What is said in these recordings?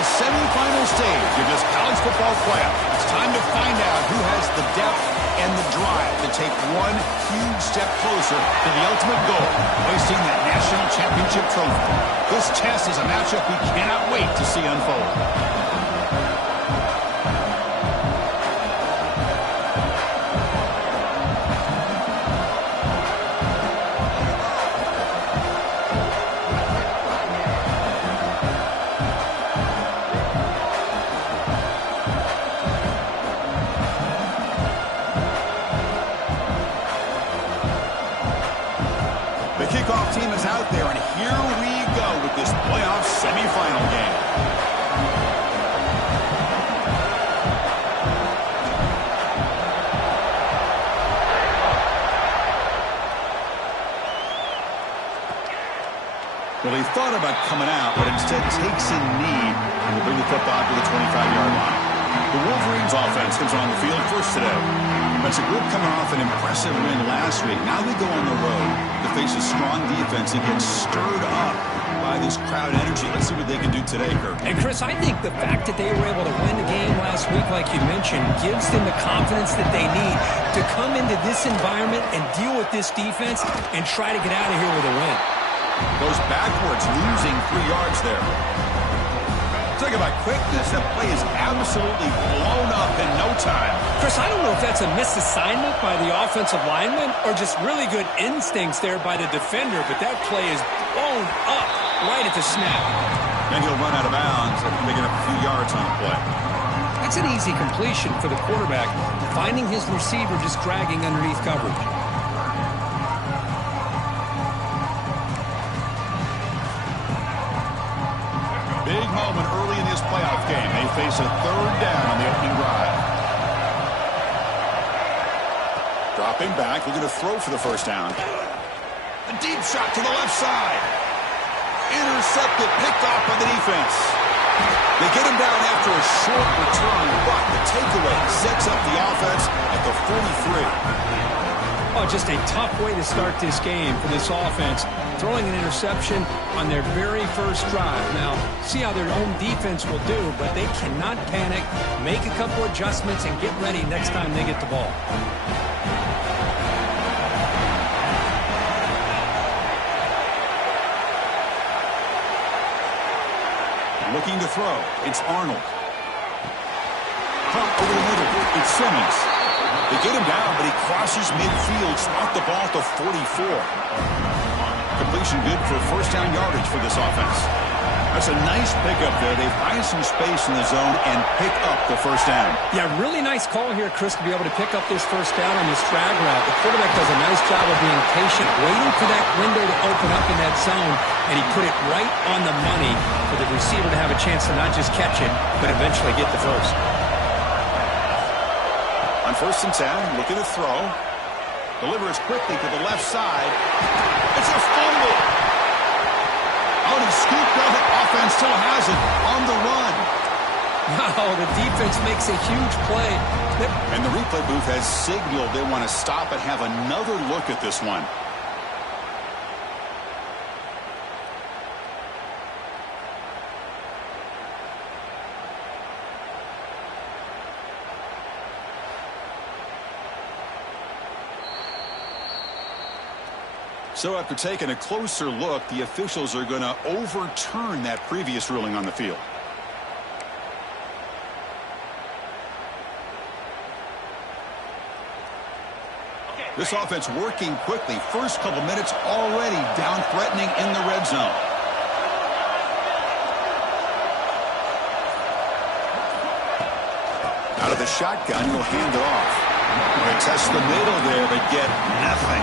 the semifinal stage of this college football playoff. It's time to find out who has the depth and the drive to take one huge step closer to the ultimate goal, hoisting that national championship trophy. This test is a matchup we cannot wait to see unfold. Kickoff team is out there, and here we go with this playoff semifinal game. Well, he thought about coming out, but instead takes a knee and will bring the football to the 25-yard line. The Wolverines offense comes on the field first today. That's a group coming off an impressive win last week. Now they go on the road to face a strong defense and get stirred up by this crowd energy. Let's see what they can do today, Kirk. And, Chris, I think the fact that they were able to win the game last week, like you mentioned, gives them the confidence that they need to come into this environment and deal with this defense and try to get out of here with a win. Goes backwards, losing 3 yards there. Talk about quickness. That play is absolutely blown up in no time. Chris, I don't know if that's a misassignment by the offensive lineman or just really good instincts there by the defender, but that play is blown up right at the snap. And he'll run out of bounds after making up a few yards on the play. That's an easy completion for the quarterback, finding his receiver just dragging underneath coverage. Big moment early in this playoff game. They face a third down on the opening drive. Dropping back, looking to throw for the first down. A deep shot to the left side. Intercepted, picked off by the defense. They get him down after a short return, but the takeaway sets up the offense at the 43. Oh, just a tough way to start this game for this offense, throwing an interception on their very first drive. Now, see how their own defense will do, but they cannot panic, make a couple adjustments, and get ready next time they get the ball. Looking to throw. It's Arnold. Caught over the middle. It's Simmons. They get him down, but he crosses midfield, spot the ball to 44. Completion good for first down yardage for this offense. That's a nice pickup there. They find some space in the zone and pick up the first down. Yeah, really nice call here, Chris, to be able to pick up this first down on this drag route. The quarterback does a nice job of being patient, waiting for that window to open up in that zone, and he put it right on the money for the receiver to have a chance to not just catch it, but eventually get the first. On 1st and 10, looking to throw. Delivers quickly to the left side. It's a fumble. Oh, he scooped up. Offense still has it on the run. Wow, the defense makes a huge play. And the replay booth has signaled they want to stop and have another look at this one. So after taking a closer look, the officials are going to overturn that previous ruling on the field. This offense working quickly. First couple minutes already down threatening in the red zone. Out of the shotgun, he'll hand it off. They test the middle there, but get nothing.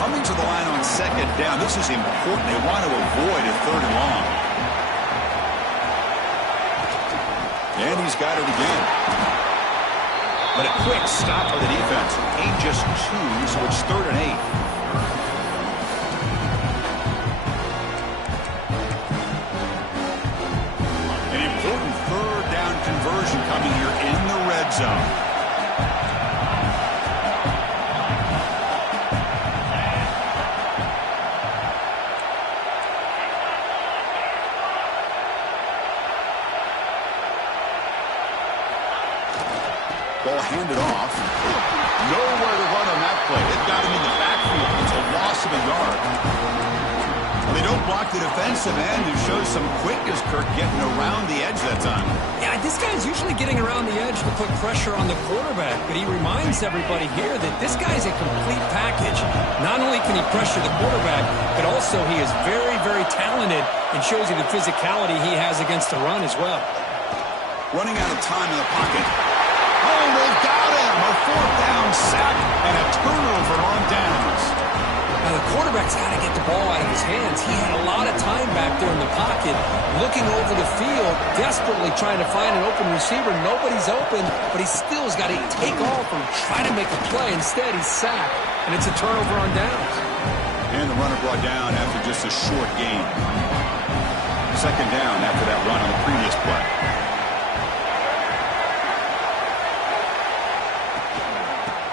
Coming to the line on second down. This is important. They want to avoid a third and long. And he's got it again. But a quick stop by the defense. Gain just 2, so it's 3rd and 8. An important third down conversion coming here in the red zone. Nowhere to run on that play. It got him in the backfield. It's a loss of a yard. Well, they don't block the defensive end, who shows some quickness, Kirk, getting around the edge that time. Yeah, this guy's usually getting around the edge to put pressure on the quarterback, but he reminds everybody here that this guy's a complete package. Not only can he pressure the quarterback, but also he is very, very talented and shows you the physicality he has against the run as well. Running out of time in the pocket. Oh, they've got him! A fourth down sack and a turnover on downs. Now, the quarterback's got to get the ball out of his hands. He had a lot of time back there in the pocket, looking over the field, desperately trying to find an open receiver. Nobody's open, but he still's got to take off or try to make a play. Instead, he's sacked, and it's a turnover on downs. And the runner brought down after just a short gain. Second down after that run on the previous play.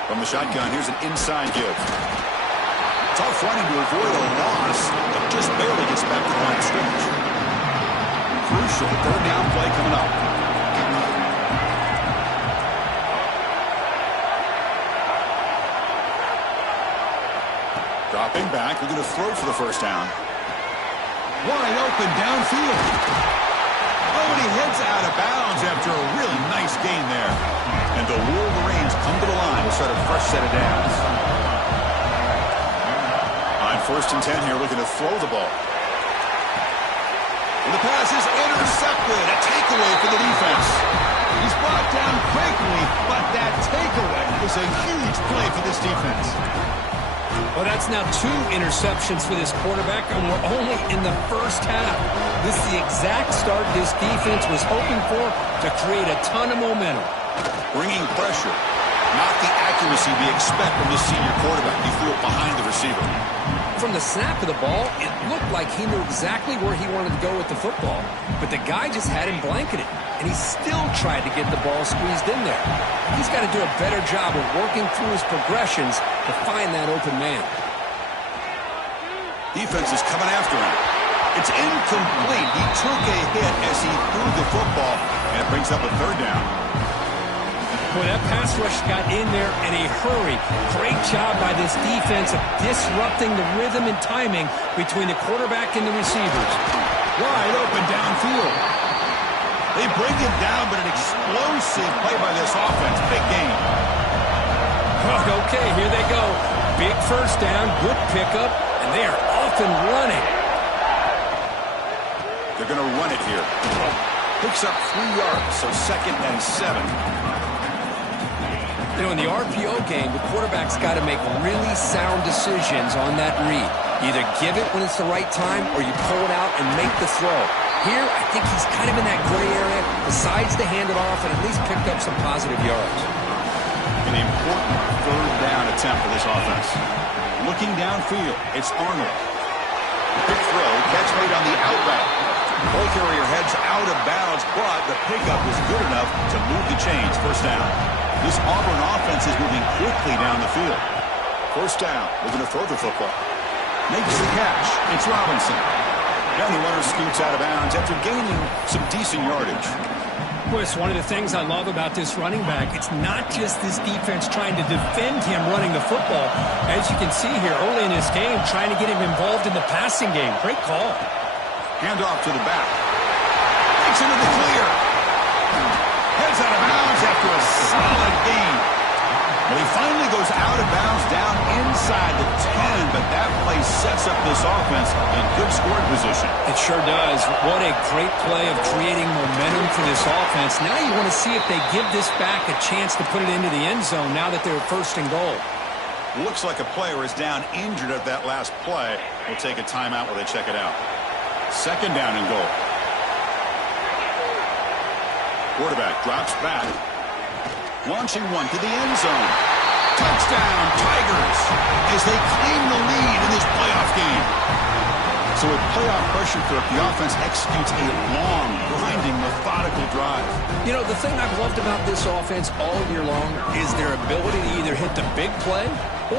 From the shotgun, here's an inside give. Tough running to avoid a loss, but just barely gets back to the line of scrimmage. Crucial third down play coming up. Dropping back, looking to throw for the first down. Wide open downfield. Oh, and he heads out of bounds after a really nice gain there. And the Wolverines come to the line to start a fresh set of downs. On 1st and 10 here, looking to throw the ball. And the pass is intercepted. A takeaway for the defense. He's brought down quickly, but that takeaway is a huge play for this defense. Well, that's now 2 interceptions for this quarterback, and we're only in the first half. This is the exact start this defense was hoping for to create a ton of momentum. Bringing pressure. Not the accuracy we expect from this senior quarterback. He threw it behind the receiver. From the snap of the ball, it looked like he knew exactly where he wanted to go with the football. But the guy just had him blanketed, and he still tried to get the ball squeezed in there. He's got to do a better job of working through his progressions to find that open man. Defense is coming after him. It's incomplete. He took a hit as he threw the football, and it brings up a third down. Boy, that pass rush got in there in a hurry. Great job by this defense of disrupting the rhythm and timing between the quarterback and the receivers. Wide open downfield. They bring him down, but an explosive play by this offense. Big game. Okay, here they go. Big first down, good pickup, and they are off and running. They're going to run it here. Picks up 3 yards, so 2nd and 7. You know, in the RPO game, the quarterback's got to make really sound decisions on that read. Either give it when it's the right time or you pull it out and make the throw. Here, I think he's kind of in that gray area, decides to hand it off and at least picked up some positive yards. An important third down attempt for this offense. Looking downfield, it's Arnold. Quick throw, catch made on the out route. Ball carrier heads out of bounds, but the pickup is good enough to move the chains. First down. This Auburn offense is moving quickly down the field. First down. We're going to throw the football. Makes the catch. It's Robinson. And the runner scoots out of bounds after gaining some decent yardage. Boy, it's one of the things I love about this running back. It's not just this defense trying to defend him running the football. As you can see here early in this game, trying to get him involved in the passing game. Great call. Handoff to the back. Takes into the clear. Heads out of bounds after a solid gain. Well, he finally goes out of bounds down inside the 10, but that play sets up this offense in good scoring position. It sure does. What a great play of creating momentum for this offense. Now you want to see if they give this back a chance to put it into the end zone now that they're 1st and goal. Looks like a player is down injured at that last play. We'll take a timeout while they check it out. 2nd down and goal. Quarterback drops back. Launching one to the end zone. Touchdown, Tigers, as they claim the lead in this playoff game. So with playoff pressure, Kirk, the offense executes a long, grinding, methodical drive. You know, the thing I've loved about this offense all year long is their ability to either hit the big play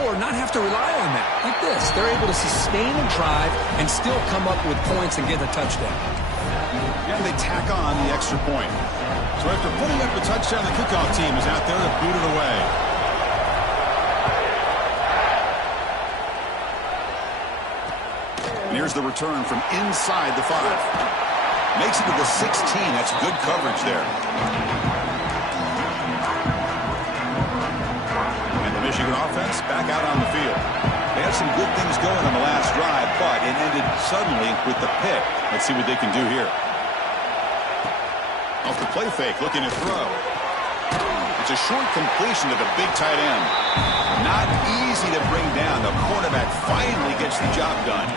or not have to rely on that. Like this, they're able to sustain a drive and still come up with points and get a touchdown. And they tack on the extra point. So after putting up a touchdown, the kickoff team is out there to boot it away. here's the return from inside the 5. Makes it to the 16. That's good coverage there. And the Michigan offense back out on the field. They had some good things going on the last drive, but it ended suddenly with the pick. Let's see what they can do here. Off the play fake, looking to throw. It's a short completion to the big tight end. Not easy to bring down. The quarterback finally gets the job done.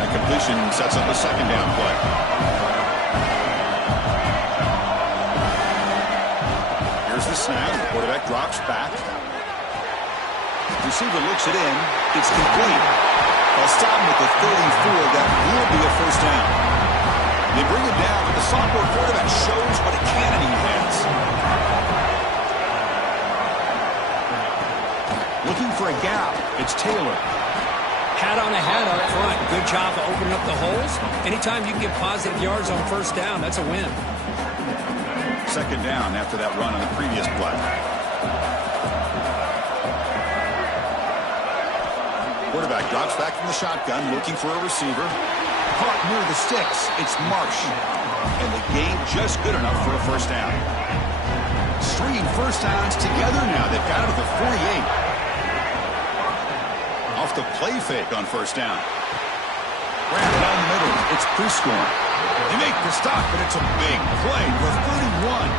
That completion sets up a second down play. Here's the snap. The quarterback drops back. Receiver looks it in. It's complete. They'll stop him at the 34. That will be a first down. They bring him down, but the sophomore quarterback shows what a cannon he has. Looking for a gap. It's Taylor. Hat on a hat up front. Good job of opening up the holes. Anytime you can get positive yards on first down, that's a win. Second down after that run on the previous play. Quarterback drops back from the shotgun, looking for a receiver. Caught near the sticks. It's Marsh. And the gain just good enough for a first down. Stringing first downs together now. They've got it at the 48. Off the play fake on first down. Ran down the middle. It's Prescorn. They make the stop, but it's a big play for 31.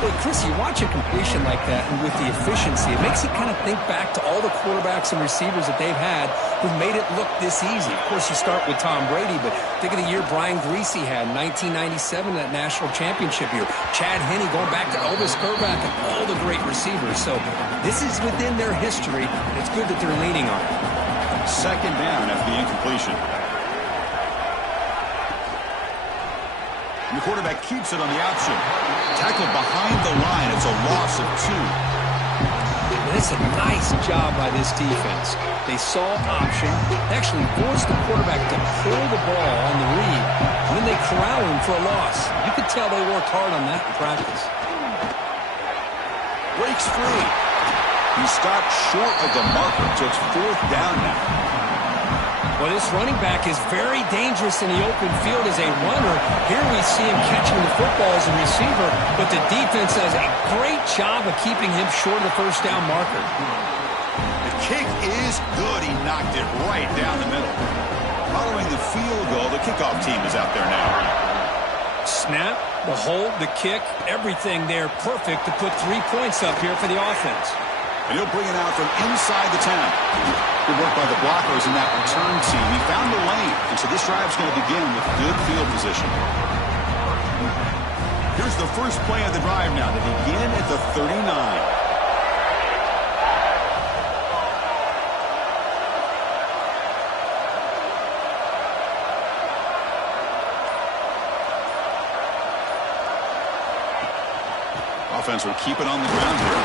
Hey, Chris, you watch a completion like that, and with the efficiency, it makes you kind of think back to all the quarterbacks and receivers that they've had who made it look this easy. Of course, you start with Tom Brady, but think of the year Brian Greasy had in 1997, that national championship year. Chad Henne going back to Elvis Grbac and all the great receivers. So this is within their history, and it's good that they're leaning on it. Second down after the incompletion. And the quarterback keeps it on the option. Tackled behind the line. It's a loss of 2. And it's a nice job by this defense. They saw option. They actually forced the quarterback to pull the ball on the read. And then they corral him for a loss. You could tell they worked hard on that in practice. Breaks free. He stopped short of the marker, so it's fourth down now. Well, this running back is very dangerous in the open field as a runner. Here we see him catching the football as a receiver, but the defense does a great job of keeping him short of the first down marker. The kick is good. He knocked it right down the middle. Following the field goal, the kickoff team is out there now. Snap, the hold, the kick, everything there perfect to put 3 points up here for the offense. And he'll bring it out from inside the 10. Good work by the blockers in that return team. He found the lane, and so this drive's going to begin with good field position. Here's the first play of the drive now. They begin at the 39. Offense will keep it on the ground here.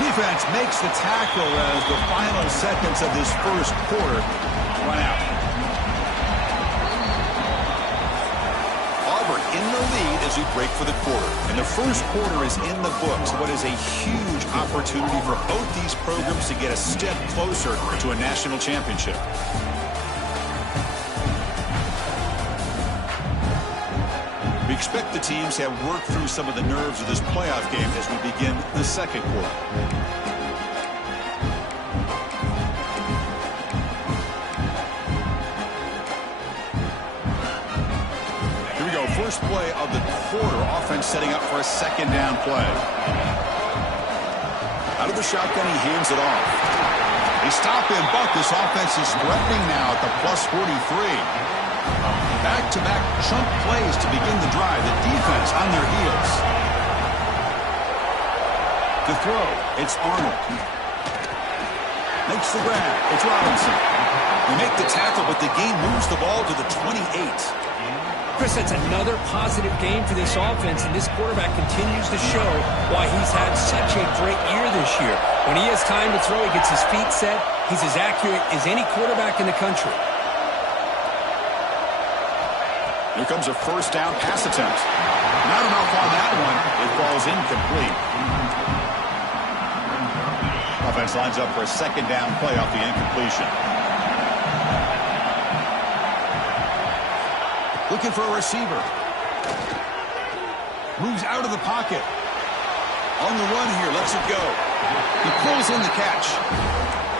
Defense makes the tackle as the final seconds of this first quarter run out. Auburn in the lead as we break for the quarter. And the first quarter is in the books. What is a huge opportunity for both these programs to get a step closer to a national championship. We expect the teams to have worked through some of the nerves of this playoff game as we begin the second quarter. Here we go. First play of the quarter. Offense setting up for a second down play. Out of the shotgun, he hands it off. They stop him, but this offense is threatening now at the plus 43. Back-to-back chunk plays to begin the drive. The defense on their heels. To throw, it's Arnold. Makes the grab. It's Robinson. They make the tackle, but the game moves the ball to the 28. Chris, that's another positive game for this offense, and this quarterback continues to show why he's had such a great year this year. When he has time to throw, he gets his feet set. He's as accurate as any quarterback in the country. Here comes a first down pass attempt. Not enough on that one. It falls incomplete. Offense lines up for a second down play off the incompletion. Looking for a receiver. Moves out of the pocket. On the run here, lets it go. He pulls in the catch.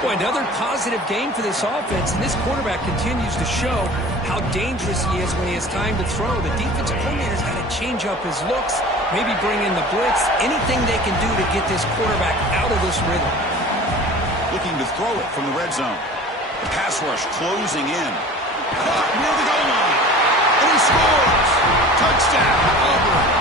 Boy, another positive game for this offense, and this quarterback continues to show how dangerous he is when he has time to throw. The defensive coordinator's got to change up his looks, maybe bring in the blitz, anything they can do to get this quarterback out of this rhythm. Looking to throw it from the red zone. The pass rush closing in. Caught near the goal line. And he scores! Touchdown, Auburn!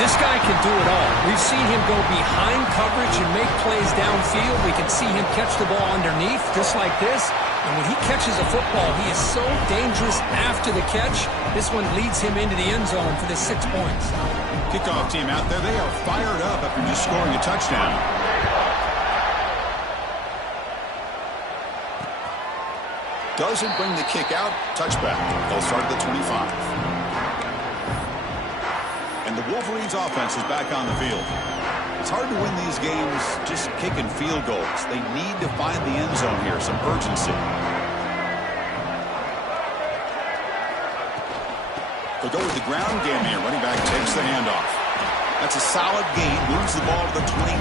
This guy can do it all. We've seen him go behind coverage and make plays downfield. We can see him catch the ball underneath, just like this. And when he catches a football, he is so dangerous after the catch. This one leads him into the end zone for the 6 points. Kickoff team out there, they are fired up after just scoring a touchdown. Doesn't bring the kick out. Touchback. They'll start at the 25. And the Wolverines offense is back on the field. It's hard to win these games just kicking field goals. They need to find the end zone here, some urgency. They'll go with the ground game here. Running back takes the handoff. That's a solid gain. Moves the ball to the 29.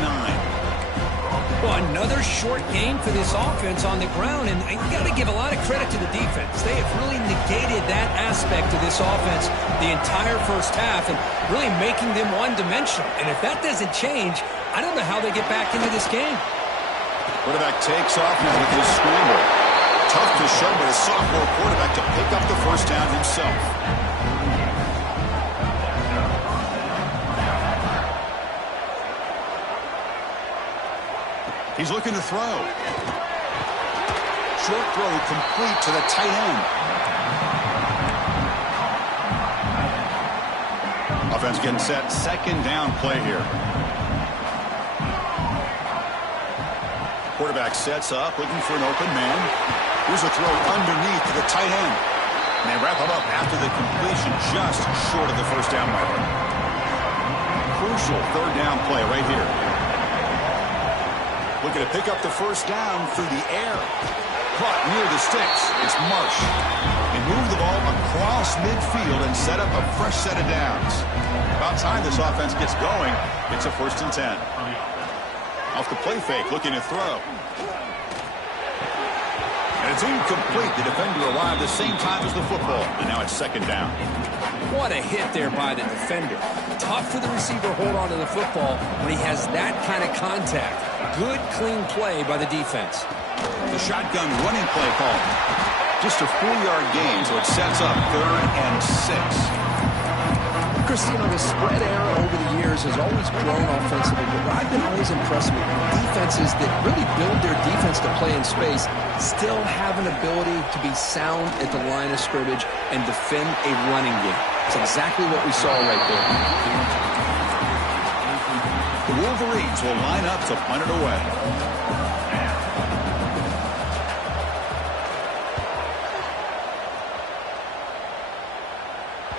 Well, another short game for this offense on the ground, and you got to give a lot of credit to the defense. They have really negated that aspect of this offense the entire first half and really making them one-dimensional. And if that doesn't change, I don't know how they get back into this game. Quarterback takes off now with his scramble. Tough to show, but a sophomore quarterback to pick up the first down himself. He's looking to throw. Short throw complete to the tight end. Offense getting set. Second down play here. Quarterback sets up, looking for an open man. Here's a throw underneath to the tight end. And they wrap him up after the completion, just short of the first down marker. Crucial third down play right here. Looking to pick up the first down through the air. Caught near the sticks. It's Marsh. They move the ball across midfield and set up a fresh set of downs. About time this offense gets going. It's a 1st and 10. Off the play fake, looking to throw. And it's incomplete. The defender arrived the same time as the football. And now it's 2nd down. What a hit there by the defender. Tough for the receiver to hold on to the football when he has that kind of contact. Good, clean play by the defense. The shotgun running play call. Just a 4-yard gain, so it sets up 3rd and 6. Chris, the spread era over the years has always grown offensively, but what I've been always impressed with defenses that really build their defense to play in space still have an ability to be sound at the line of scrimmage and defend a running game. It's exactly what we saw right there. The Wolverines will line up to punt it away.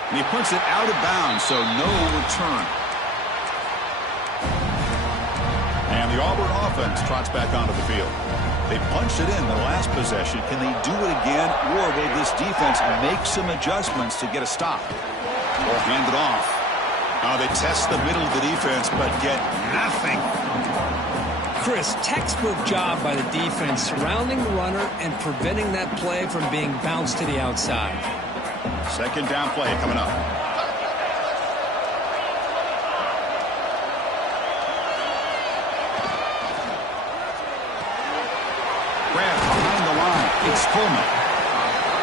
And he punts it out of bounds, so no return. And the Auburn offense trots back onto the field. They punched it in the last possession. Can they do it again, or will this defense make some adjustments to get a stop? Or hand it off. They test the middle of the defense, but get nothing. Chris, textbook job by the defense surrounding the runner and preventing that play from being bounced to the outside. 2nd down play coming up. Grab behind the line. It's Pullman.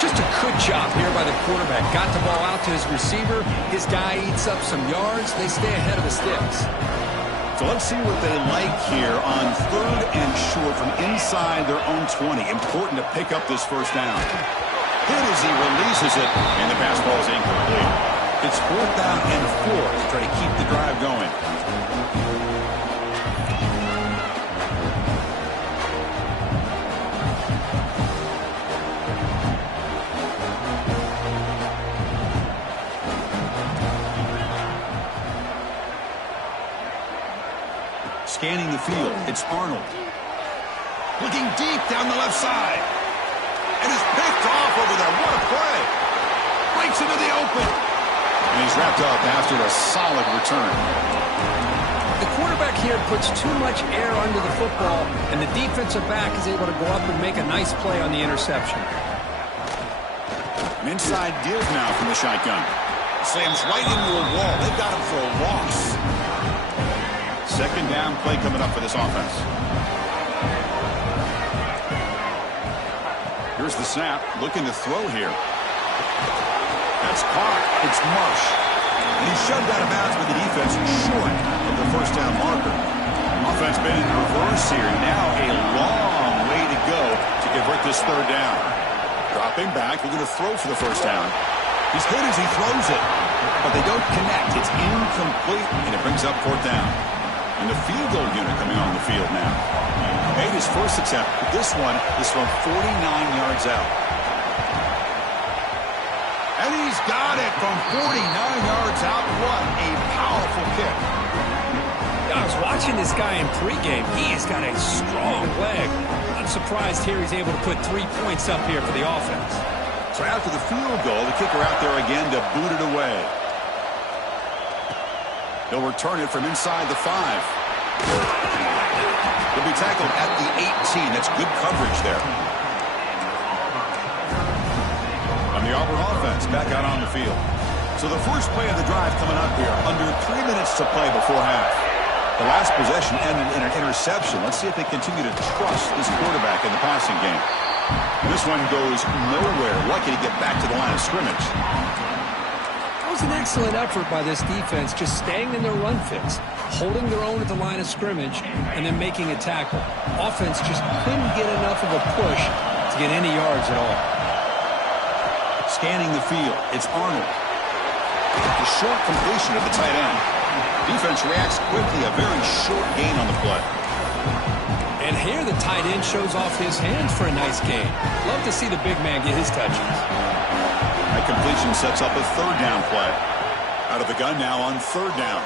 Just a good job here by the quarterback. Got the ball out to his receiver. His guy eats up some yards. They stay ahead of the sticks. So let's see what they like here on 3rd and short from inside their own 20. Important to pick up this first down. Hit as he releases it, and the pass ball is incomplete. It's 4th down and 4 to try to keep the drive going. Scanning the field, it's Arnold. Looking deep down the left side. And is picked off over there. What a play. Gets into the open. And he's wrapped up after a solid return. The quarterback here puts too much air under the football, and the defensive back is able to go up and make a nice play on the interception. An inside give now from the shotgun. Slams right into a wall. They've got him for a loss. Second down play coming up for this offense. Here's the snap. Looking to throw here. That's caught. It's Marsh. And he's shoved out of bounds with the defense short of the first down marker. Offense been in reverse here. Now a long way to go to convert this third down. Dropping back. Looking to throw for the first down. He's hit as he throws it, but they don't connect. It's incomplete, and it brings up fourth down. And the field goal unit coming on the field now. Made his first attempt. This one is from 49 yards out. And he's got it from 49 yards out. What a powerful kick. I was watching this guy in pregame. He has got a strong leg. I'm surprised here he's able to put 3 points up here for the offense. So after the field goal, the kicker out there again to boot it away. He'll return it from inside the 5. He'll be tackled at the 18. That's good coverage there. On the Auburn offense, back out on the field. So the first play of the drive coming up here. Under 3 minutes to play before half. The last possession ended in an interception. Let's see if they continue to trust this quarterback in the passing game. And this one goes nowhere. Lucky to get back to the line of scrimmage. That was an excellent effort by this defense, just staying in their run fix, holding their own at the line of scrimmage, and then making a tackle. Offense just couldn't get enough of a push to get any yards at all. Scanning the field, it's Arnold. The short completion of the tight end. Defense reacts quickly, a very short gain on the play. And here the tight end shows off his hands for a nice gain. Love to see the big man get his touches. That completion sets up a third down play. Out of the gun now on third down.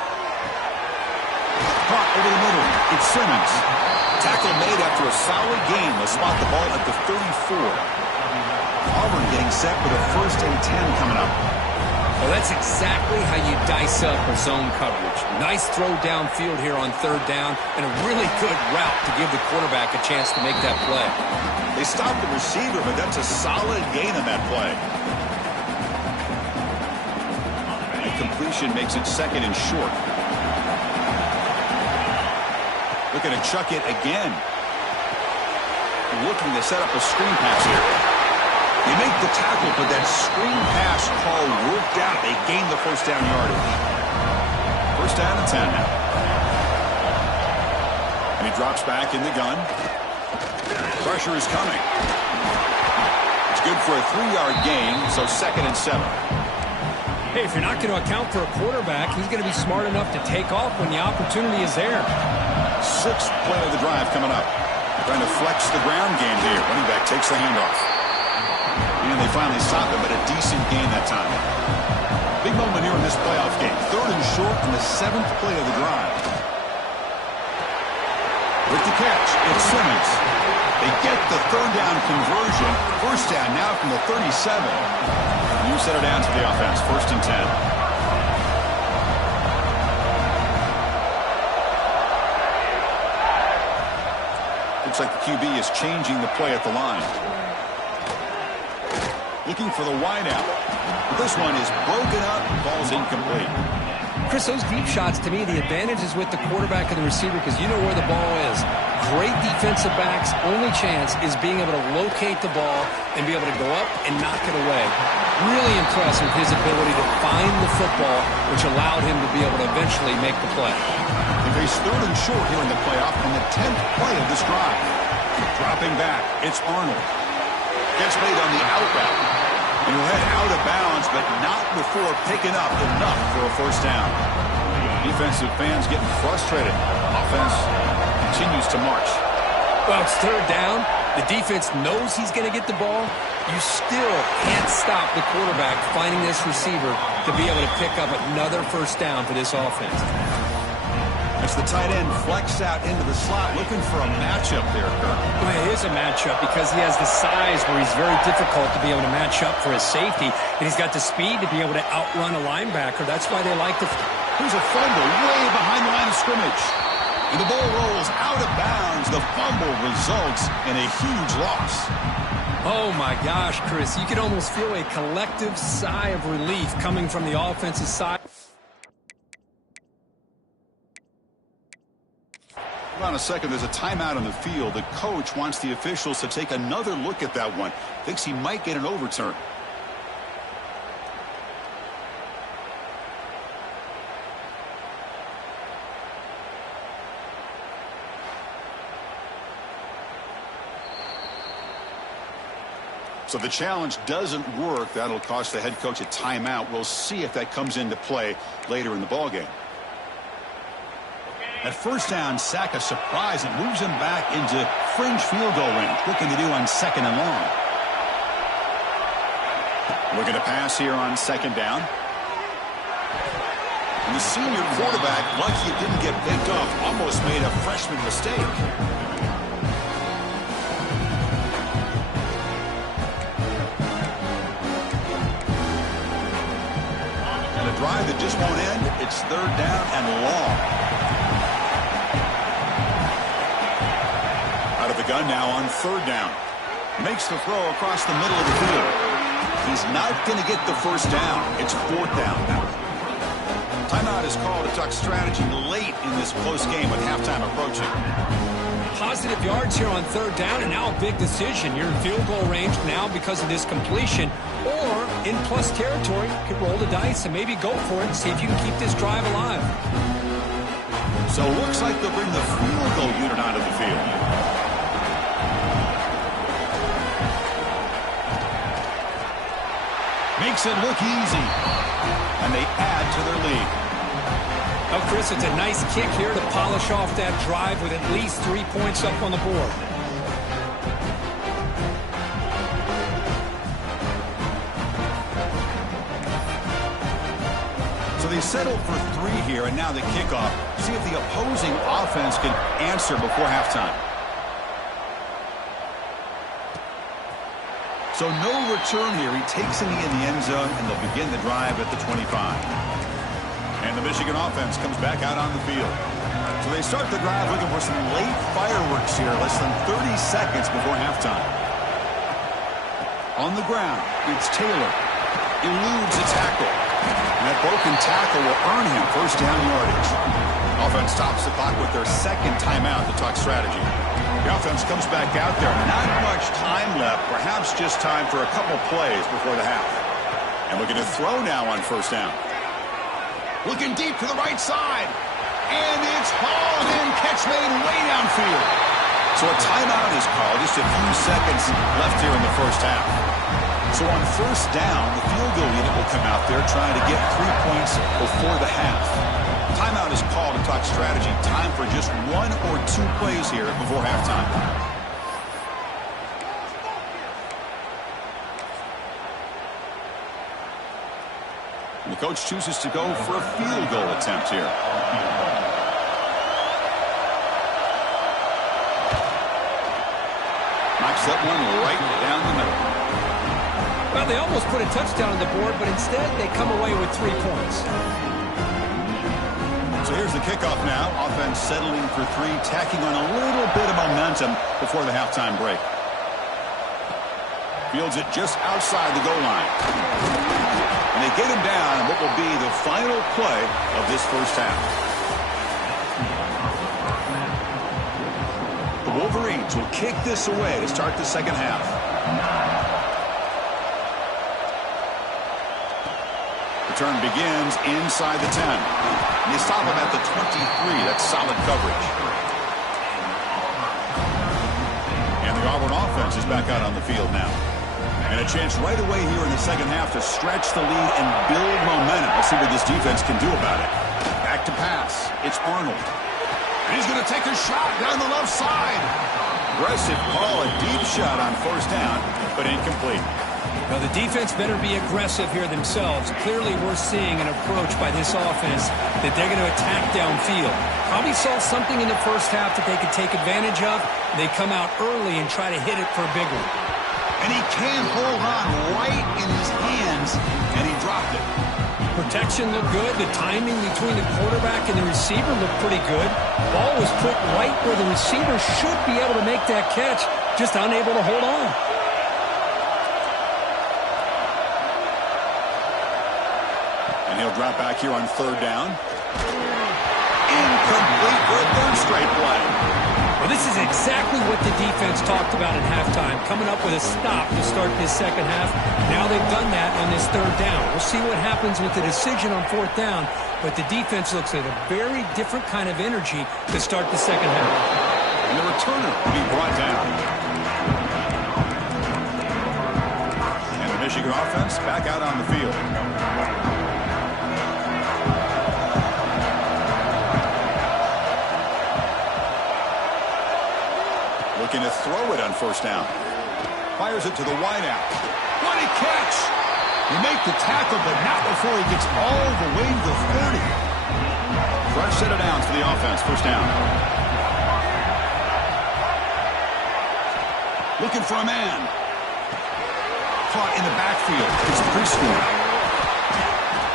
Caught over the middle. It's Simmons. Tackle made after a solid gain. They'll spot the ball at the 34. Auburn getting set with a 1st and 10 coming up. Well, that's exactly how you dice up a zone coverage. Nice throw downfield here on third down, and a really good route to give the quarterback a chance to make that play. They stopped the receiver, but that's a solid gain on that play. That completion makes it second and short. Looking to chuck it again. Looking to set up a screen pass here. You make the tackle, but that screen pass call worked out. They gained the first down yardage. First down and 10 now. And he drops back in the gun. Pressure is coming. It's good for a 3-yard gain, so second and 7. Hey, if you're not going to account for a quarterback, he's going to be smart enough to take off when the opportunity is there. 6th play of the drive coming up. Trying to flex the ground game here. Running back takes the handoff. And they finally stop him, but a decent gain that time. Big moment here in this playoff game. 3rd and short on the 7th play of the drive. With the catch, it's Simmons. They get the third down conversion. First down now from the 37. You set it down to the offense. 1st and 10. Looks like the QB is changing the play at the line. Looking for the wideout. But this one is broken up. Ball's incomplete. Chris, those deep shots, to me, the advantage is with the quarterback and the receiver because you know where the ball is. Great defensive backs' only chance is being able to locate the ball and be able to go up and knock it away. Really impressed with his ability to find the football, which allowed him to be able to eventually make the play. They face 3rd and short here in the playoff on the 10th play of this drive. Dropping back, it's Arnold. Gets made on the out route. And he'll head out of bounds, but not before picking up enough for a first down. Defensive fans getting frustrated. Offense continues to march. Well, it's third down. The defense knows he's going to get the ball. You still can't stop the quarterback finding this receiver to be able to pick up another first down for this offense. As the tight end flexed out into the slot, looking for a matchup there, Kirk. Well, it is a matchup because he has the size where he's very difficult to be able to match up for his safety, and he's got the speed to be able to outrun a linebacker. That's why they like to... Here's a fumble way behind the line of scrimmage. And the ball rolls out of bounds. The fumble results in a huge loss. Oh, my gosh, Chris. You can almost feel a collective sigh of relief coming from the offensive side. Hold on a second. There's a timeout on the field. The coach wants the officials to take another look at that one. Thinks he might get an overturn. So the challenge doesn't work. That'll cost the head coach a timeout. We'll see if that comes into play later in the ballgame. At first down, sack a surprise. It moves him back into fringe field goal range. Looking to do on 2nd and long. Looking to pass here on 2nd down. And the senior quarterback, lucky it didn't get picked off, almost made a freshman mistake. Drive that just won't end. It's 3rd down and long. Out of the gun now on 3rd down. Makes the throw across the middle of the field. He's not going to get the first down. It's 4th down now. Timeout is called to talk strategy late in this close game with halftime approaching. Positive yards here on 3rd down, and now a big decision. You're in field goal range now because of this completion, or in plus territory. You could roll the dice and maybe go for it and see if you can keep this drive alive. So it looks like they'll bring the field goal unit onto the field. Makes it look easy, and they add to their lead. Oh, Chris, it's a nice kick here to polish off that drive with at least 3 points up on the board. So they settled for 3 here, and now the kickoff. See if the opposing offense can answer before halftime. So no return here. He takes it in the end zone, and they'll begin the drive at the 25. And the Michigan offense comes back out on the field. So they start the drive looking for some late fireworks here, less than 30 seconds before halftime. On the ground, it's Taylor. Eludes a tackle. And that broken tackle will earn him first down yardage. Offense stops the clock with their 2nd timeout to talk strategy. The offense comes back out there. Not much time left. Perhaps just time for a couple plays before the half. And looking to throw now on 1st down. Looking deep to the right side. And it's hauled in. Catch made way downfield. So a timeout is called. Just a few seconds left here in the first half. So on 1st down, the field goal unit will come out there trying to get 3 points before the half. Timeout is called to talk strategy. Time for just 1 or 2 plays here before halftime. And the coach chooses to go for a field goal attempt here. Knocks that one right down the middle. Well, they almost put a touchdown on the board, but instead they come away with 3 points. So here's the kickoff now. Offense settling for 3, tacking on a little bit of momentum before the halftime break. Fields it just outside the goal line. And they get him down in what will be the final play of this first half. The Wolverines will kick this away to start the 2nd half. Return begins inside the 10. And they stop him at the 23. That's solid coverage. And the Auburn offense is back out on the field now. And a chance right away here in the 2nd half to stretch the lead and build momentum. Let's see what this defense can do about it. Back to pass. It's Arnold. And he's going to take a shot down the left side. Aggressive call, a deep shot on 1st down, but incomplete. Well, the defense better be aggressive here themselves. Clearly, we're seeing an approach by this offense that they're going to attack downfield. Probably saw something in the first half that they could take advantage of. They come out early and try to hit it for a big one. And he can hold on right in his hands, and he dropped it. Protection looked good. The timing between the quarterback and the receiver looked pretty good. Ball was put right where the receiver should be able to make that catch, just unable to hold on. And he'll drop back here on third down. Incomplete for a third straight play. Well, this is exactly what the defense talked about at halftime, coming up with a stop to start this second half. Now they've done that on this third down. We'll see what happens with the decision on fourth down, but the defense looks at a very different kind of energy to start the second half. And the returner will be brought down. And the Michigan offense back out on the field. Looking to throw it on first down. Fires it to the wideout. What a catch! You make the tackle, but not before he gets all the way to the 30. Fresh set of downs for the offense. First down. Looking for a man. Caught in the backfield. It's preschool.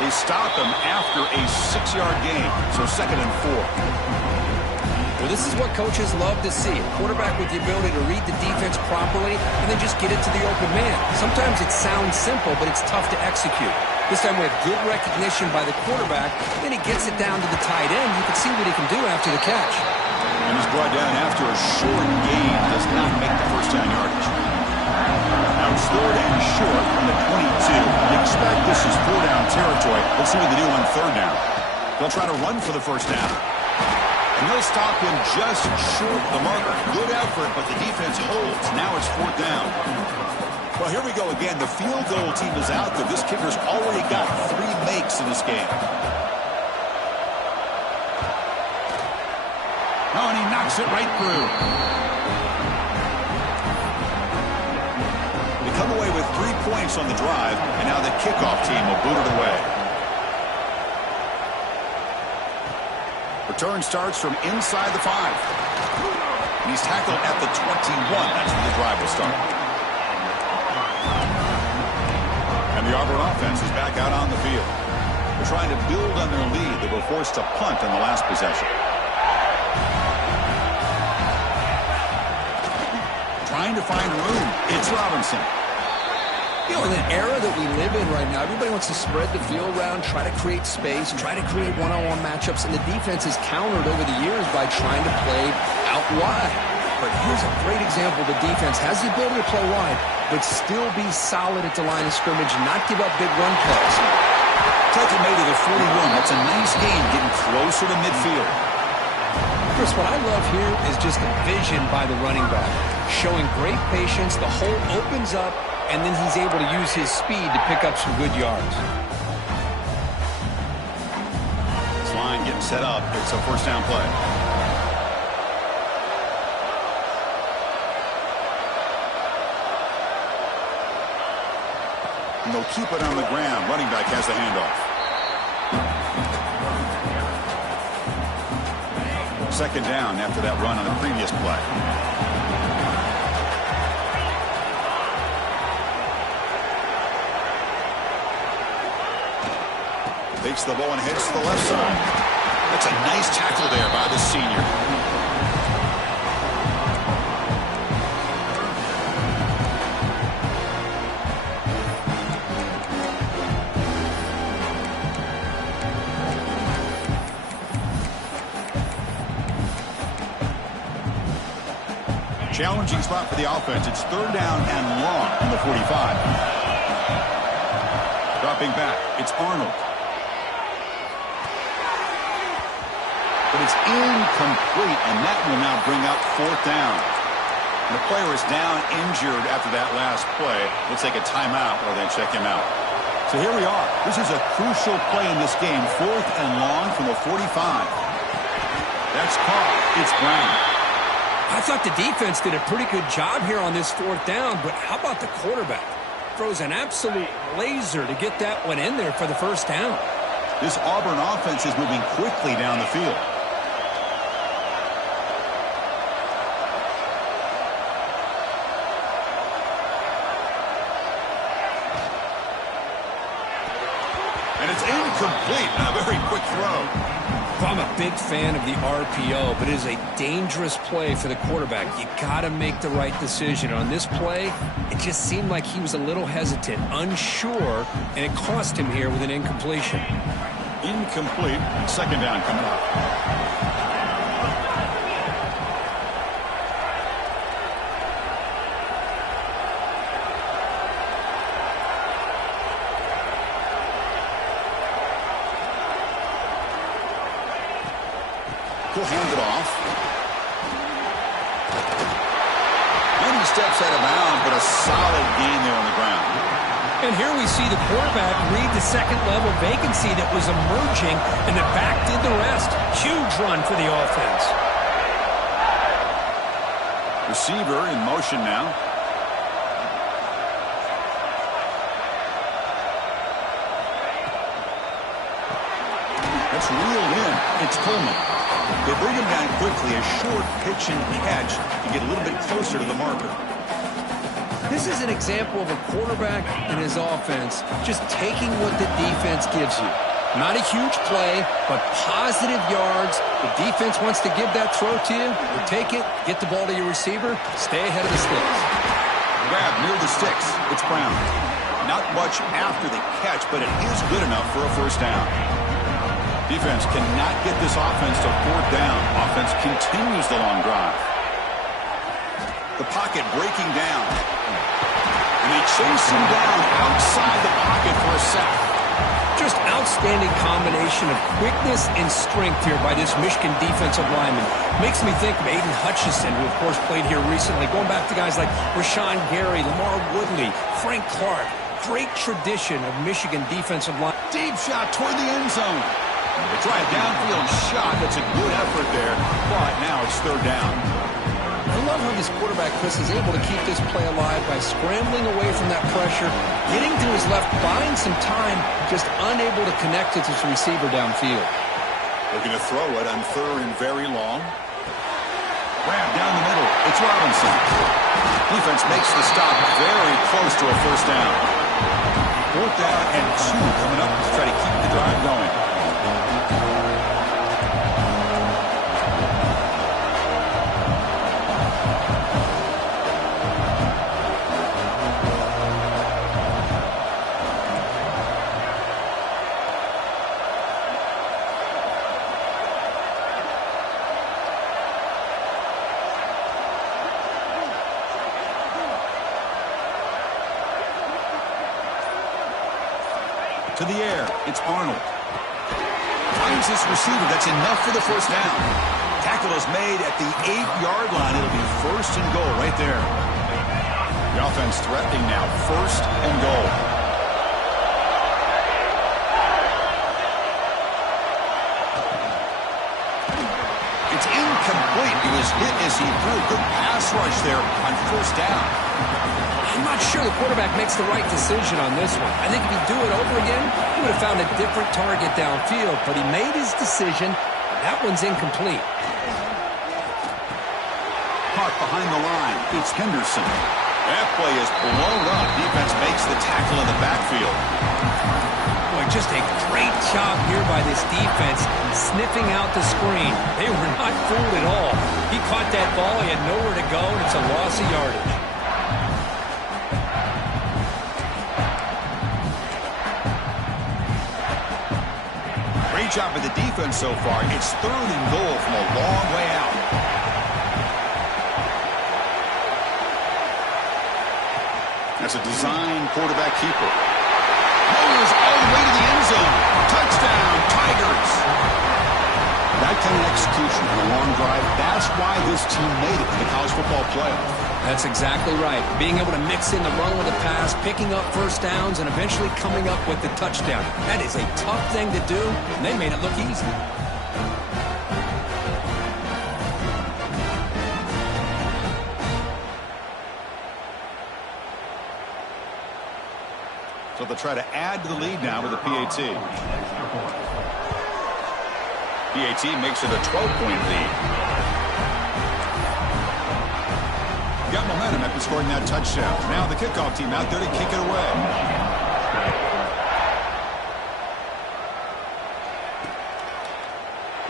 They stop him after a 6-yard gain. So 2nd and 4. Well, this is what coaches love to see. A quarterback with the ability to read the defense properly and then just get it to the open man. Sometimes it sounds simple, but it's tough to execute. This time with good recognition by the quarterback, then he gets it down to the tight end. You can see what he can do after the catch. And he's brought down after a short gain. Does not make the first down yardage. Now it's 3rd and short from the 22. You expect this is 4-down territory. Let's see what they do on 3rd down. They'll try to run for the first down. And they'll stop him just short of the marker. Good effort, but the defense holds. Now it's 4th down. Well, here we go again. The field goal team is out there. This kicker's already got 3 makes in this game. Oh, and he knocks it right through. They come away with 3 points on the drive, and now the kickoff team will boot it away. Return starts from inside the 5. And he's tackled at the 21. That's where the drive will start. And the Auburn offense is back out on the field. They're trying to build on their lead. They were forced to punt on the last possession. Trying to find room. It's Robinson. You know, in the era that we live in right now, everybody wants to spread the field around, try to create space, try to create one-on-one matchups, and the defense has countered over the years by trying to play out wide. But here's a great example. The defense has the ability to play wide, but still be solid at the line of scrimmage, not give up big run plays. Taken made it at 41. That's a nice gain, getting closer to midfield. Chris, what I love here is just the vision by the running back, showing great patience. The hole opens up, and then he's able to use his speed to pick up some good yards. This line getting set up. It's a first down play. And they'll keep it on the ground. Running back has the handoff. 2nd down after that run on the previous play. Takes the ball and hits to the left side. That's a nice tackle there by the senior. Challenging spot for the offense. It's 3rd down and long from the 45. Dropping back. It's Arnold. But it's incomplete, and that will now bring up 4th down. And the player is down injured after that last play. We'll take a timeout while they check him out. So here we are. This is a crucial play in this game. 4th and long from the 45. That's caught. It's Brown. I thought the defense did a pretty good job here on this 4th down, but how about the quarterback? Throws an absolute laser to get that one in there for the first down. This Auburn offense is moving quickly down the field. And it's incomplete. A very quick throw. I'm a big fan of the RPO, but it is a dangerous play for the quarterback. You got to make the right decision. On this play, it just seemed like he was a little hesitant, unsure, and it cost him here with an incompletion. Incomplete. Second down coming up. He'll hand it off. And he steps out of bounds, but a solid gain there on the ground. And here we see the quarterback read the second-level vacancy that was emerging, and the back did the rest. Huge run for the offense. Receiver in motion now. That's reeled in. It's Coleman. They bring him down quickly, a short pitch and catch to get a little bit closer to the marker. This is an example of a quarterback and his offense just taking what the defense gives you. Not a huge play, but positive yards. The defense wants to give that throw to you. You take it, get the ball to your receiver, stay ahead of the sticks. Grab near the sticks. It's Brown. Not much after the catch, but it is good enough for a first down. Defense cannot get this offense to fourth down. Offense continues the long drive. The pocket breaking down. And they chase him down outside the pocket for a sack. Just outstanding combination of quickness and strength here by this Michigan defensive lineman. Makes me think of Aiden Hutchinson, who of course played here recently. Going back to guys like Rashawn Gary, Lamar Woodley, Frank Clark. Great tradition of Michigan defensive line. Deep shot toward the end zone. They try a downfield shot. That's a good effort there. But now it's third down. I love how this quarterback, Chris, is able to keep this play alive by scrambling away from that pressure, getting to his left, buying some time, just unable to connect with his receiver downfield. Looking to throw it on third and very long. Grab down the middle. It's Robinson. Defense makes the stop very close to a first down. Fourth down and 2 coming up to try to keep the drive going. To the air, it's Arnold. Finds his receiver. That's enough for the first down. Tackle is made at the 8-yard line. It'll be first and goal right there. The offense threatening now. First and goal. It's incomplete. He was hit as he threw. Good pass rush there on first down. I'm not sure the quarterback makes the right decision on this one. I think if he'd do it over again, he would have found a different target downfield, but he made his decision. That one's incomplete. Caught behind the line. It's Henderson. That play is blown up. Defense makes the tackle in the backfield. Boy, just a great job here by this defense, sniffing out the screen. They were not fooled at all. He caught that ball. He had nowhere to go, and it's a loss of yardage. Job of the defense so far. It's third and goal from a long way out. That's a design quarterback keeper. Rolls all the way to the end zone. Touchdown, Tigers. That kind of execution on a long drive, that's why this team made it in the college football playoff. That's exactly right. Being able to mix in the run with the pass, picking up first downs, and eventually coming up with the touchdown. That is a tough thing to do, and they made it look easy. So they'll try to add to the lead now with a PAT. PAT makes it a 12-point lead. Got momentum after scoring that touchdown. Now the kickoff team out there to kick it away.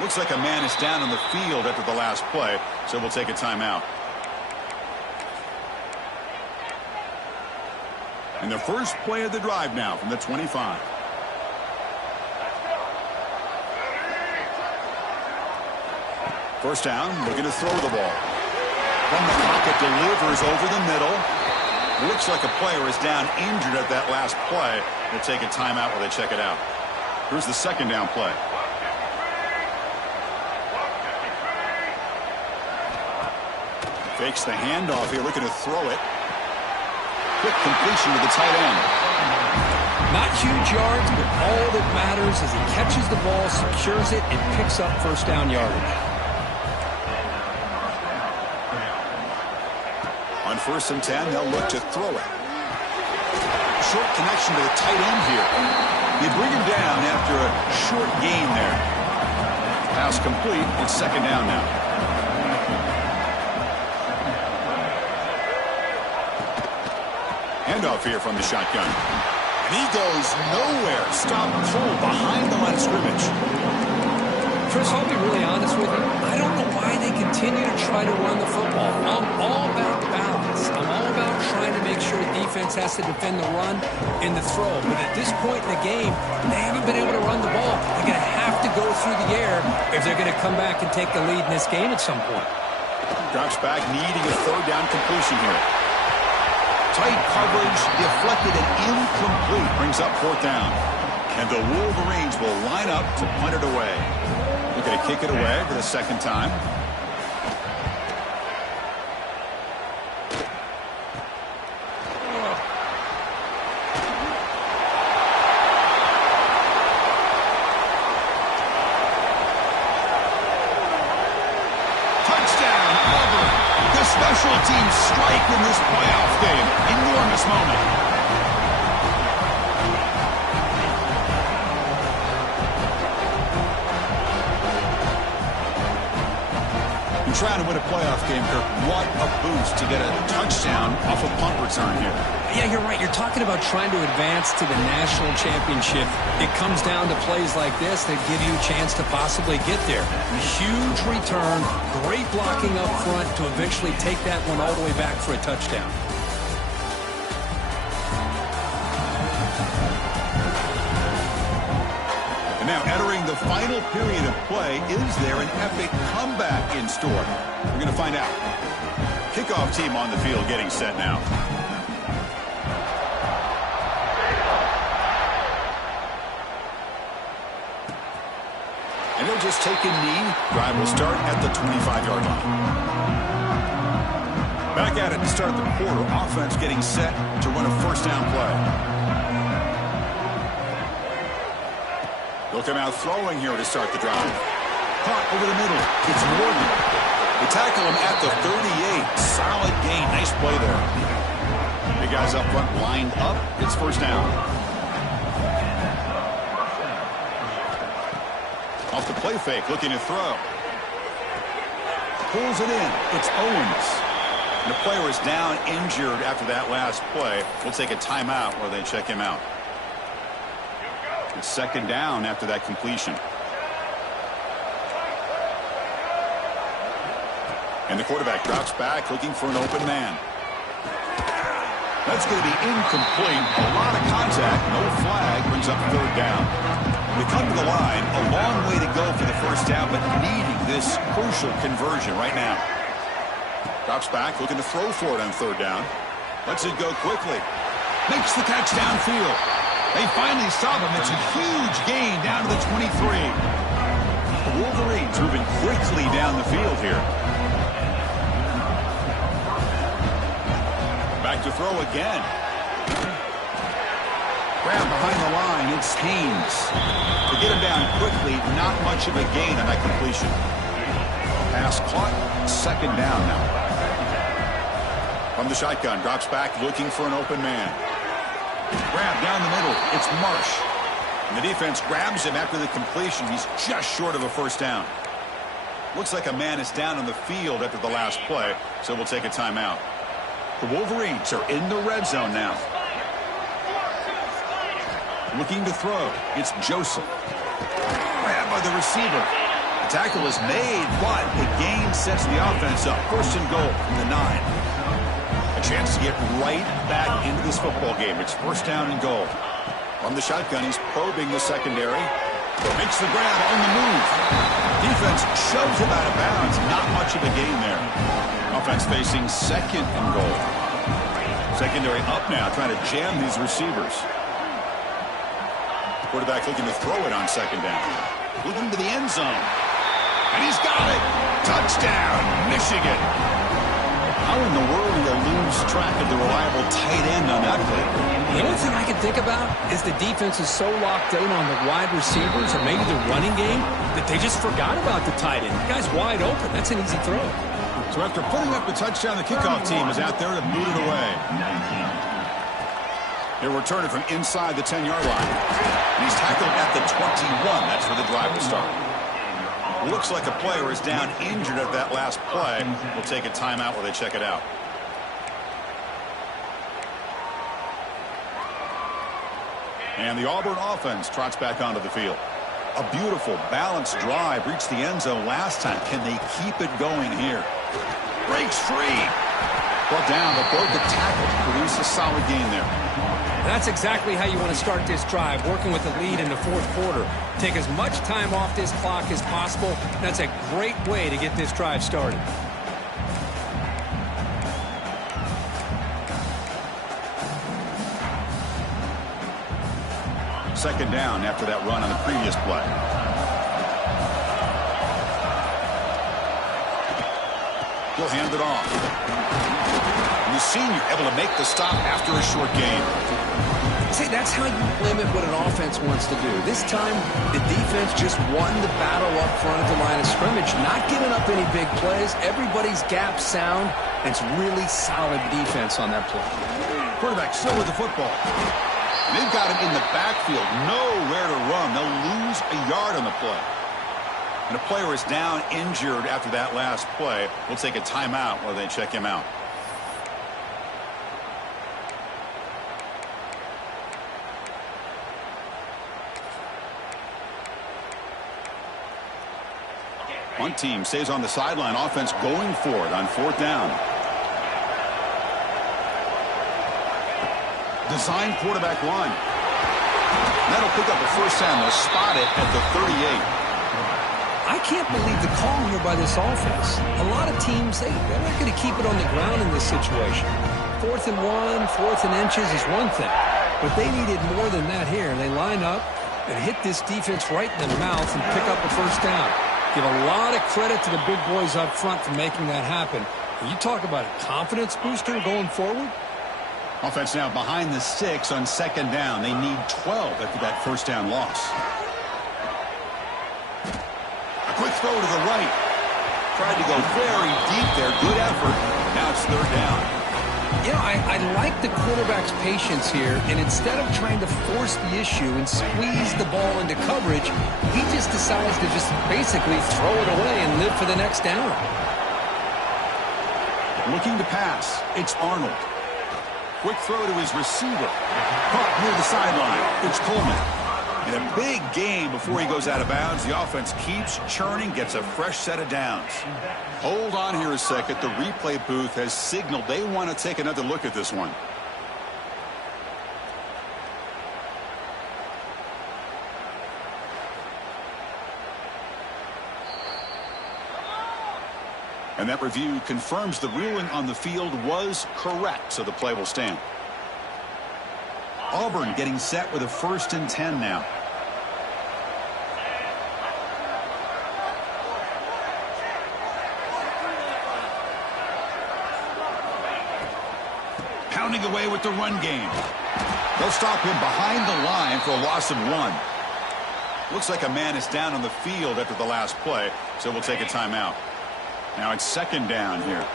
Looks like a man is down on the field after the last play, so we'll take a timeout. And the first play of the drive now from the 25. First down, looking to throw the ball. From the pocket, delivers over the middle. Looks like a player is down injured at that last play. We'll take a timeout while they check it out. Here's the second down play. Fakes the handoff here, looking to throw it. Quick completion to the tight end. Not huge yards, but all that matters is he catches the ball, secures it, and picks up first down yardage. On 1st and 10, they'll look to throw it. Short connection to the tight end here. They bring him down after a short gain there. Pass complete. It's second down now. Handoff here from the shotgun. And he goes nowhere. Stop pull behind the line of scrimmage. Chris, I'll be really honest with you. I don't know why they continue to try to run the football. I'm all about balance. I'm all about trying to make sure the defense has to defend the run and the throw. But at this point in the game, they haven't been able to run the ball. They're going to have to go through the air if they're going to come back and take the lead in this game at some point. Drops back, needing a third down completion here. Tight coverage, deflected and incomplete. Brings up fourth down. And the Wolverines will line up to punt it away. They're going to kick it away for the second time. Touchdown, Auburn. The special teams strike in this playoff game. Enormous moment. Trying to win a playoff game, Kirk. What a boost to get a touchdown off a punt return here. Yeah, you're right. You're talking about trying to advance to the national championship. It comes down to plays like this that give you a chance to possibly get there. A huge return, great blocking up front to eventually take that one all the way back for a touchdown. And now entering the final period of play, is there an epic comeback in store? We're going to find out. Kickoff team on the field getting set now. And he'll just take a knee. Drive will start at the 25-yard line. Back at it to start the quarter. Offense getting set to run a first down play. They'll come out throwing here to start the drive. Caught over the middle. It's Morgan. They tackle him at the 38. Solid gain. Nice play there. The guys up front lined up. It's first down. Off the play fake, looking to throw. Pulls it in. It's Owens. And the player is down injured after that last play. We'll take a timeout where they check him out. It's second down after that completion. And the quarterback drops back looking for an open man. That's going to be incomplete. A lot of contact. No flag. Brings up third down. They come to the line. A long way to go for the first down, but needing this crucial conversion right now. Drops back looking to throw for it on third down. Lets it go quickly. Makes the catch downfield. They finally stop him. It's a huge gain down to the 23. The Wolverines moving quickly down the field here. Back to throw again. Grab behind the line. It's Haynes. To get him down quickly, not much of a gain on that completion. Pass caught. Second down now. From the shotgun, drops back looking for an open man. Grab down the middle. It's Marsh. And the defense grabs him after the completion. He's just short of a first down. Looks like a man is down on the field after the last play, so we'll take a timeout. The Wolverines are in the red zone now. Looking to throw. It's Joseph. Grabbed by the receiver. The tackle is made, but the gain sets the offense up. First and goal from the 9. A chance to get right back into this football game. It's first down and goal. From the shotgun, he's probing the secondary. Makes the grab on the move. Defense shoves him out of bounds. Not much of a gain there. Offense facing second and goal. Secondary up now, trying to jam these receivers. Quarterback looking to throw it on second down. Looking to the end zone. And he's got it. Touchdown, Michigan. How in the world do you lose track of the reliable tight end on that play? The only thing I can think about is the defense is so locked in on the wide receivers or maybe the running game that they just forgot about the tight end. The guy's wide open. That's an easy throw. So after putting up the touchdown, the kickoff team is out there to boot it away. They'll return it from inside the 10-yard line. And he's tackled at the 21. That's where the drive will start. Looks like a player is down injured at that last play. We'll take a timeout while they check it out. And the Auburn offense trots back onto the field. A beautiful, balanced drive reached the end zone last time. Can they keep it going here? Breaks free. Brought down, but broke the tackle to produce a solid gain there. That's exactly how you want to start this drive, working with the lead in the fourth quarter. Take as much time off this clock as possible. That's a great way to get this drive started. Second down after that run on the previous play. He'll hand it off. And the senior able to make the stop after a short gain. See, that's how you limit what an offense wants to do. This time, the defense just won the battle up front at the line of scrimmage, not giving up any big plays. Everybody's gap sound, and it's really solid defense on that play. Quarterback still with the football. And they've got him in the backfield, nowhere to run. They'll lose a yard on the play. And a player is down injured after that last play. We'll take a timeout while they check him out. One team stays on the sideline. Offense going for it on fourth down. Design quarterback run. That'll pick up a first down. They'll spot it at the 38. I can't believe the call here by this offense. A lot of teams, they're not going to keep it on the ground in this situation. 4th and 1, 4th and inches is one thing. But they needed more than that here. They line up and hit this defense right in the mouth and pick up a first down. Give a lot of credit to the big boys up front for making that happen. When you talk about a confidence booster going forward. Offense now behind the 6 on second down. They need 12 after that first down loss. A quick throw to the right. Tried to go very deep there. Good effort. Now it's third down. You know, I like the quarterback's patience here, and instead of trying to force the issue and squeeze the ball into coverage, he just decides to just basically throw it away and live for the next down. Looking to pass. It's Arnold. Quick throw to his receiver. Caught near the sideline. It's Coleman. And a big gain before he goes out of bounds. The offense keeps churning, gets a fresh set of downs. Hold on here a second. The replay booth has signaled they want to take another look at this one. And that review confirms the ruling on the field was correct, so the play will stand. Auburn getting set with a 1st and 10 now. Pounding away with the run game. They'll stop him behind the line for a loss of 1. Looks like a man is down on the field after the last play, so we'll take a timeout. Now it's second down here.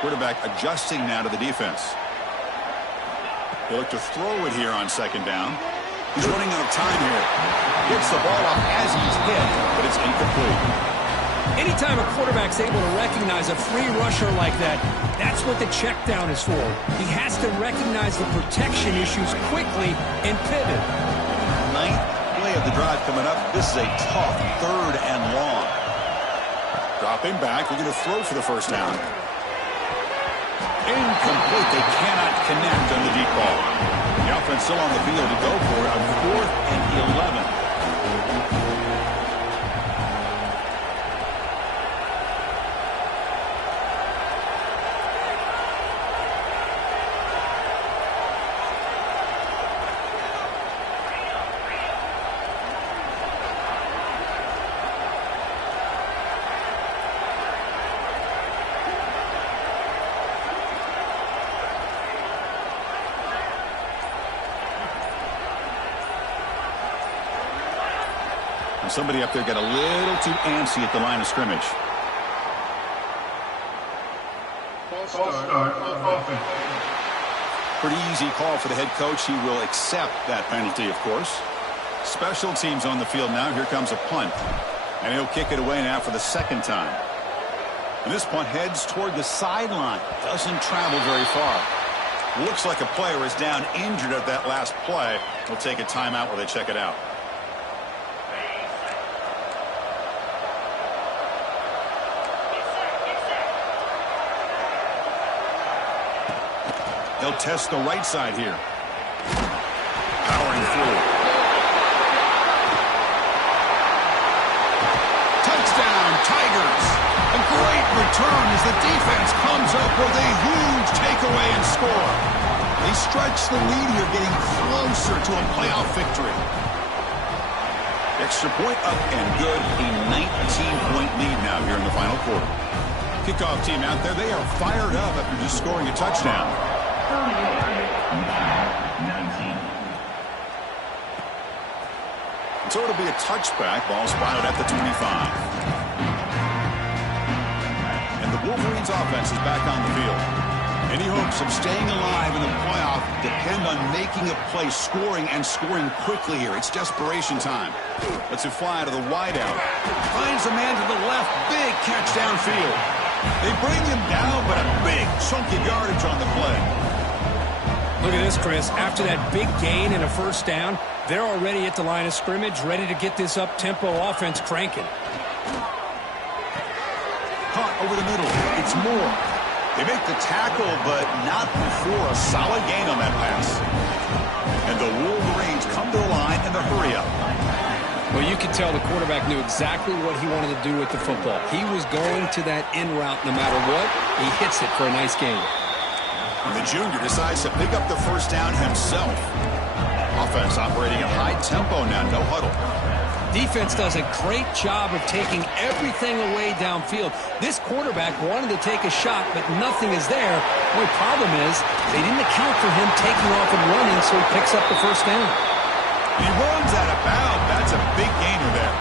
Quarterback adjusting now to the defense. He'll look to throw it here on second down. He's running out of time here. Gets the ball off as he's hit, but it's incomplete. Anytime a quarterback's able to recognize a free rusher like that, that's what the check down is for. He has to recognize the protection issues quickly and pivot. Ninth play of the drive coming up. This is a tough 3rd and long. Dropping back, looking to throw for the first down. Incomplete. They cannot connect on the deep ball. The offense still on the field to go for it on 4th and 11. Somebody up there got a little too antsy at the line of scrimmage. Pretty easy call for the head coach. He will accept that penalty, of course. Special teams on the field now. Here comes a punt. And he'll kick it away now for the 2nd time. And this punt heads toward the sideline. Doesn't travel very far. Looks like a player is down injured at that last play. We'll take a timeout while they check it out. They'll test the right side here. Powering through. Touchdown, Tigers. A great return as the defense comes up with a huge takeaway and score. They stretch the lead here, getting closer to a playoff victory. Extra point up and good. A 19-point lead now here in the final quarter. Kickoff team out there. They are fired up after just scoring a touchdown. So it'll be a touchback. Ball spotted at the 25. And the Wolverines offense is back on the field. Any hopes of staying alive in the playoff depend on making a play, scoring, and scoring quickly here. It's desperation time. Lets it fly to the wideout. Finds a man to the left. Big catch downfield. They bring him down, but a big chunk of yardage on the play. Look at this, Chris. After that big gain and a first down, they're already at the line of scrimmage, ready to get this up-tempo offense cranking. Caught over the middle. It's Moore. They make the tackle, but not before a solid gain on that pass. And the Wolverines come to the line in the hurry-up. Well, you could tell the quarterback knew exactly what he wanted to do with the football. He was going to that in route no matter what. He hits it for a nice gain. And the junior decides to pick up the first down himself. Offense operating at high tempo now, no huddle. Defense does a great job of taking everything away downfield. This quarterback wanted to take a shot, but nothing is there. The only problem is they didn't account for him taking off and running, so he picks up the first down. He runs out of bounds. That's a big gainer there.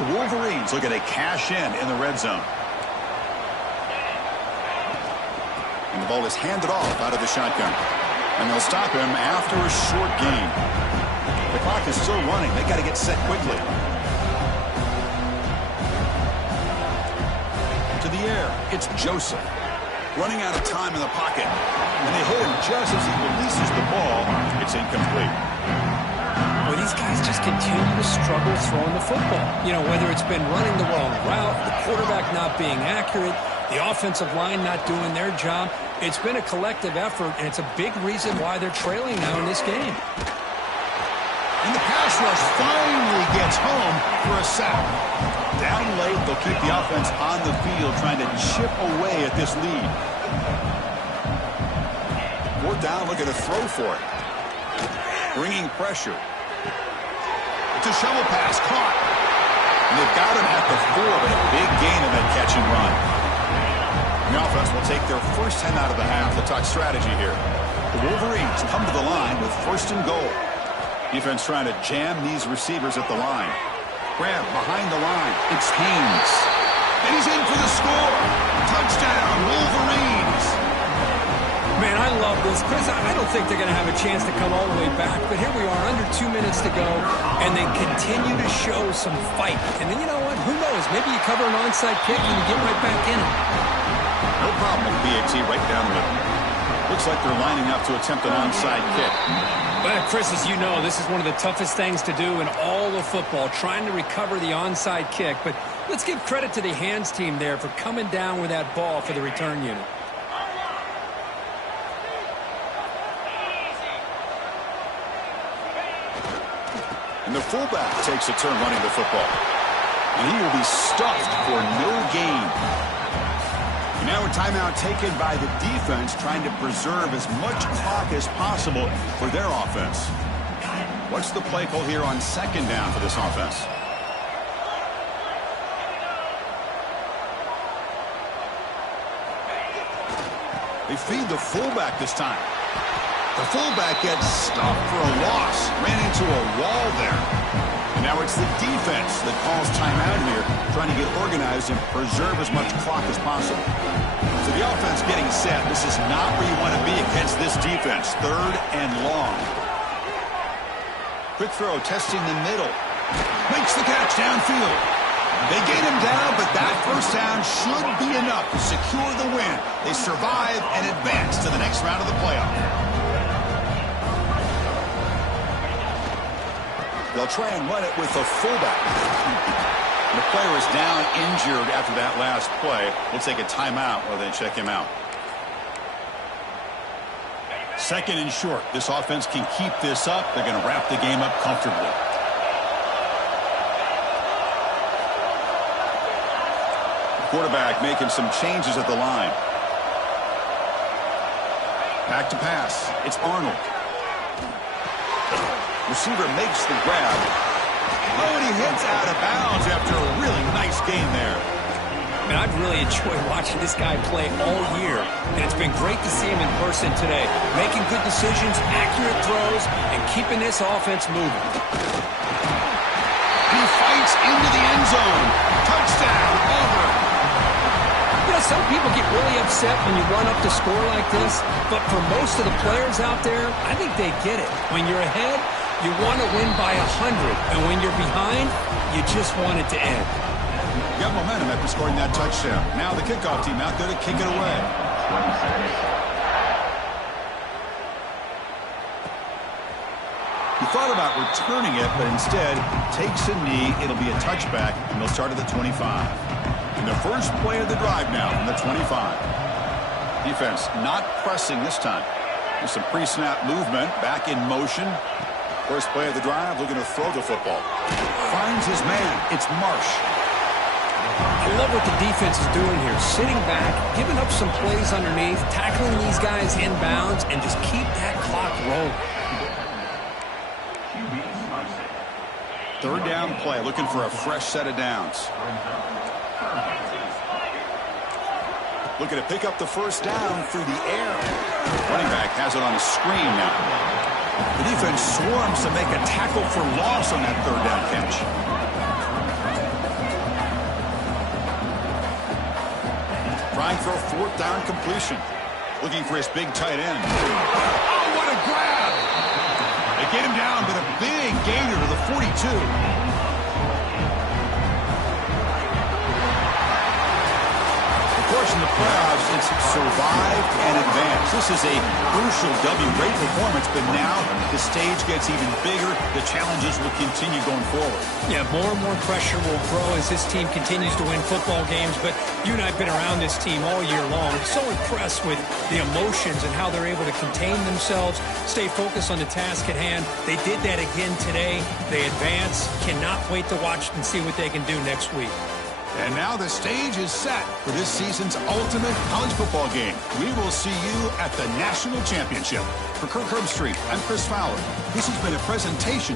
The Wolverines looking to cash in the red zone. And the ball is handed off out of the shotgun. And they'll stop him after a short gain. The clock is still running. They got to get set quickly. To the air, it's Joseph. Running out of time in the pocket. And they hit him just as he releases the ball. It's incomplete. Well, these guys just continue to struggle throwing the football. You know, whether it's been running the wrong route, the quarterback not being accurate, the offensive line not doing their job. It's been a collective effort, and it's a big reason why they're trailing now in this game. And the pass rush finally gets home for a sack. Down late, they'll keep the offense on the field trying to chip away at this lead. Fourth down, looking to throw for it. Bringing pressure. It's a shovel pass, caught. And they've got him at the 4, but a big gain in that catch and run. The offense will take their first 10 out of the half. The talk strategy here. The Wolverines come to the line with first and goal. Defense trying to jam these receivers at the line. Grab behind the line. It's Haynes. And he's in for the score. Touchdown, Wolverines. Man, I love this. Chris, I don't think they're going to have a chance to come all the way back, but here we are, under 2 minutes to go, and they continue to show some fight. And then, you know what? Who knows? Maybe you cover an onside kick and you get right back in it. No problem with BAT right down the middle. Looks like they're lining up to attempt an onside kick. But, Chris, as you know, this is one of the toughest things to do in all of football, trying to recover the onside kick. But let's give credit to the hands team there for coming down with that ball for the return unit. And the fullback takes a turn running the football. And he will be stuffed for no gain. And now a timeout taken by the defense, trying to preserve as much clock as possible for their offense. What's the play call here on second down for this offense? They feed the fullback this time. The fullback gets stuffed for a loss. Ran into a wall there. And now it's the defense that calls timeout here, trying to get organized and preserve as much clock as possible. So the offense getting set. This is not where you want to be against this defense. Third and long. Quick throw, testing the middle. Makes the catch downfield. They get him down, but that first down should be enough to secure the win. They survive and advance to the next round of the playoff. They'll try and run it with the fullback. The player is down injured after that last play. We'll take a timeout while they check him out. Second and short. This offense can keep this up. They're going to wrap the game up comfortably. Quarterback making some changes at the line. Back to pass. It's Arnold. Receiver makes the grab. Oh, and he hits out of bounds after a really nice game there. Man, I've really enjoyed watching this guy play all year, and it's been great to see him in person today. Making good decisions, accurate throws, and keeping this offense moving. He fights into the end zone. Touchdown, Auburn. You know, some people get really upset when you run up to score like this, but for most of the players out there, I think they get it. When you're ahead, you want to win by 100, and when you're behind, you just want it to end. You got momentum after scoring that touchdown. Now the kickoff team out there to kick it away. He thought about returning it, but instead takes a knee. It'll be a touchback, and they'll start at the 25. And the first play of the drive now from the 25. Defense not pressing this time. There's some pre-snap movement, back in motion. First play of the drive, looking to throw the football. Finds his man. It's Marsh. I love what the defense is doing here. Sitting back, giving up some plays underneath, tackling these guys inbounds, and just keep that clock rolling. Third down play, looking for a fresh set of downs. Looking to pick up the first down through the air. Running back has it on a screen now. The defense swarms to make a tackle for loss on that third down catch. Trying for a fourth down completion. Looking for his big tight end. Oh, what a grab! They get him down, but a big gainer to the 42. In the playoffs, it's survived and advanced. This is a crucial W. Great performance, but now the stage gets even bigger. The challenges will continue going forward. Yeah, more and more pressure will grow as this team continues to win football games, but you and I have been around this team all year long. So impressed with the emotions and how they're able to contain themselves, stay focused on the task at hand. They did that again today. They advance. Cannot wait to watch and see what they can do next week. And now the stage is set for this season's ultimate college football game. We will see you at the National Championship. For Kirk Herbstreit, I'm Chris Fowler. This has been a presentation